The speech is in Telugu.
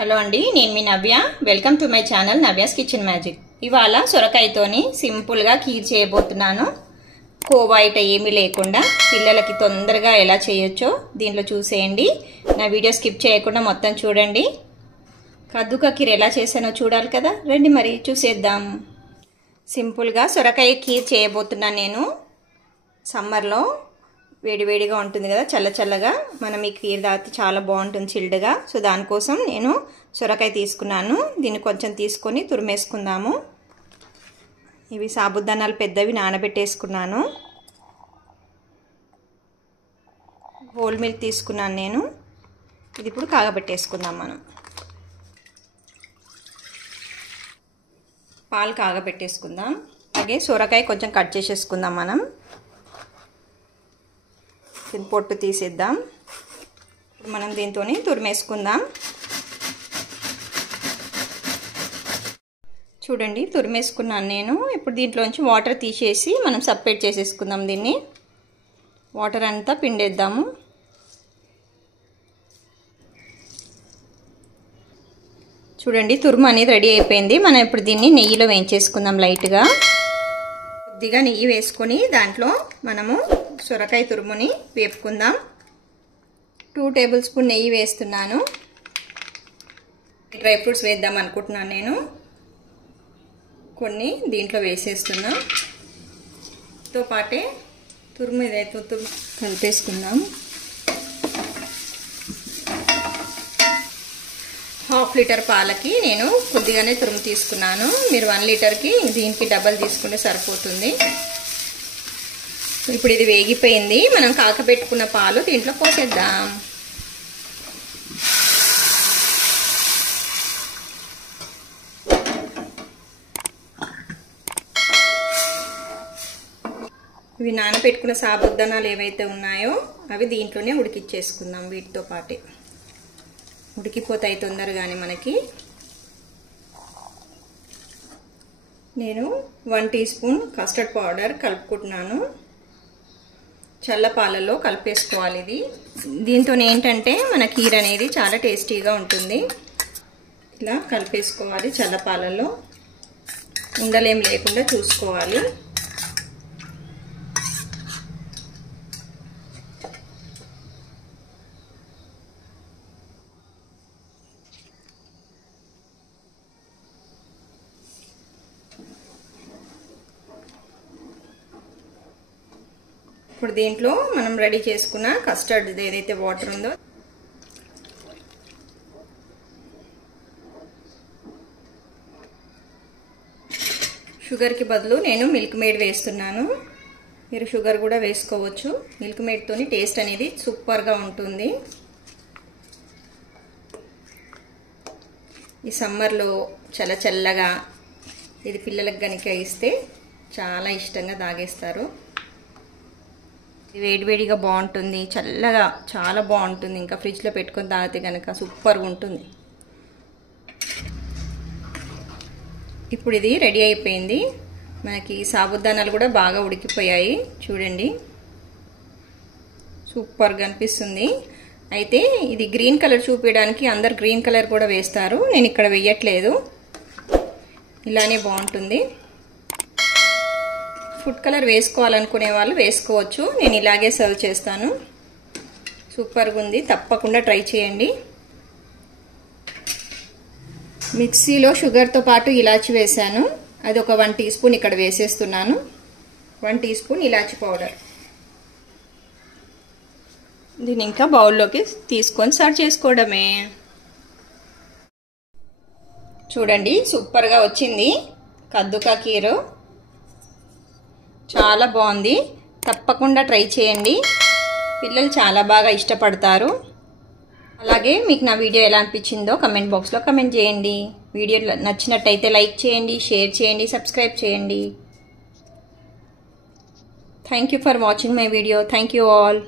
హలో అండి, నేను మీ Navya. Welcome to my channel Navya's kitchen magic. ఇవాళ సొరకాయతోని సింపుల్గా కీర్ చేయబోతున్నాను. కోవా ఐట ఏమీ లేకుండా పిల్లలకి తొందరగా ఎలా చేయొచ్చో దీంట్లో చూసేయండి. నా వీడియో స్కిప్ చేయకుండా మొత్తం చూడండి. కద్దుకా కీర్ ఎలా చేసానో చూడాలి కదా, రండి మరి చూసేద్దాం. సింపుల్గా సొరకాయ కీర్ చేయబోతున్నాను నేను. సమ్మర్లో వేడివేడిగా ఉంటుంది కదా, చల్లగా మనం ఈ కీర్ తాగితే చాలా బాగుంటుంది చిల్డ్గా. సో దానికోసం నేను సొరకాయ తీసుకున్నాను. దీన్ని కొంచెం తీసుకొని తురిమేసుకుందాము. ఇవి సాబుదానాలు పెద్దవి నానబెట్టేసుకున్నాను. హోల్ మిల్క్ తీసుకున్నాను నేను. ఇది ఇప్పుడు కాగబెట్టేసుకుందాం. మనం పాలు కాగబెట్టేసుకుందాం. అలాగే సొరకాయ కొంచెం కట్ చేసేసుకుందాం. మనం పొట్టు తీసేద్దాం. మనం దీంతో తురిమేసుకుందాం. చూడండి, తురిమేసుకున్నాను నేను. ఇప్పుడు దీంట్లోంచి వాటర్ తీసేసి మనం సపరేట్ చేసేసుకుందాం. దీన్ని వాటర్ అంతా పిండేద్దాము. చూడండి, తురుము అనేది రెడీ అయిపోయింది. మనం ఇప్పుడు దీన్ని నెయ్యిలో వేయించేసుకుందాం. లైట్గా కొద్దిగా నెయ్యి వేసుకొని దాంట్లో మనము సొరకాయ తురుముని వేపుకుందాం. 2 టేబుల్ స్పూన్ నెయ్యి వేస్తున్నాను. డ్రై ఫ్రూట్స్ వేద్దాం అనుకుంటున్నాను నేను. కొన్ని దీంట్లో వేసేస్తున్నా. తో పాటే తురుము ఇదైతే కలిపేసుకుందాం. 1/2 లీటర్ పాలకి నేను కొద్దిగానే తురుము తీసుకున్నాను. మీరు 1 లీటర్కి దీనికి డబల్ తీసుకుంటే సరిపోతుంది. ఇప్పుడు ఇది వేగిపోయింది. మనం కాకబెట్టుకున్న పాలు దీంట్లో పోసేద్దాం. ఇవి నానబెట్టుకున్న సాబుదానాలు ఏవైతే ఉన్నాయో అవి దీంట్లోనే ఉడికిచ్చేసుకుందాం. వీటితో పాటే ఉడికిపోతాయి తొందరగానే మనకి. నేను 1 టీ స్పూన్ కస్టర్డ్ పౌడర్ కలుపుకుంటున్నాను. చల్ల పాలలో కలిపేసుకోవాలి. ఇది దీంతో ఏంటంటే మన కీర్ అనేది చాలా టేస్టీగా ఉంటుంది. ఇలా కలిపేసుకోవాలి. చల్ల పాలలో ఉండలేం లేకుండా చూసుకోవాలి. ఇప్పుడు దీంట్లో మనం రెడీ చేసుకున్న కస్టర్డ్ ఏదైతే వాటర్ ఉందో షుగర్కి బదులు నేను మిల్క్ మేడ్ వేస్తున్నాను. మీరు షుగర్ కూడా వేసుకోవచ్చు. మిల్క్ మేడ్తోని టేస్ట్ అనేది సూపర్గా ఉంటుంది. ఈ సమ్మర్లో చల్లగా ఇది పిల్లలకు కనుక ఇస్తే చాలా ఇష్టంగా తాగేస్తారు. వేడివేడిగా బాగుంటుంది, చల్లగా చాలా బాగుంటుంది. ఇంకా ఫ్రిడ్జ్లో పెట్టుకొని తాగితే కనుక సూపర్గా ఉంటుంది. ఇప్పుడు ఇది రెడీ అయిపోయింది. మనకి సాబుదానాలు కూడా బాగా ఉడికిపోయాయి. చూడండి, సూపర్గా అనిపిస్తుంది. అయితే ఇది గ్రీన్ కలర్ చూపించడానికి అందరు గ్రీన్ కలర్ కూడా వేస్తారు. నేను ఇక్కడ వేయట్లేదు. ఇలానే బాగుంటుంది. ఫుడ్ కలర్ వేసుకోవాలనుకునే వాళ్ళు వేసుకోవచ్చు. నేను ఇలాగే సర్వ్ చేస్తాను. సూపర్గా ఉంది. తప్పకుండా ట్రై చేయండి. మిక్సీలో షుగర్తో పాటు ఇలాచి వేసాను. అది ఒక 1 టీ స్పూన్ ఇక్కడ వేసేస్తున్నాను. 1 టీ స్పూన్ ఇలాచి పౌడర్. దీన్ని ఇంకా బౌల్లోకి తీసుకొని సర్వ్ చేసుకోవడమే. చూడండి, సూపర్గా వచ్చింది కద్దుకా కీరు. చాలా బాగుంది. తప్పకుండా ట్రై చేయండి. పిల్లలు చాలా బాగా ఇష్టపడతారు. అలాగే మీకు నా వీడియో ఎలా అనిపించిందో కమెంట్ బాక్స్లో కమెంట్ చేయండి. వీడియో నచ్చినట్టయితే లైక్ చేయండి, షేర్ చేయండి, సబ్స్క్రైబ్ చేయండి. Thank you for watching my video. Thank you all.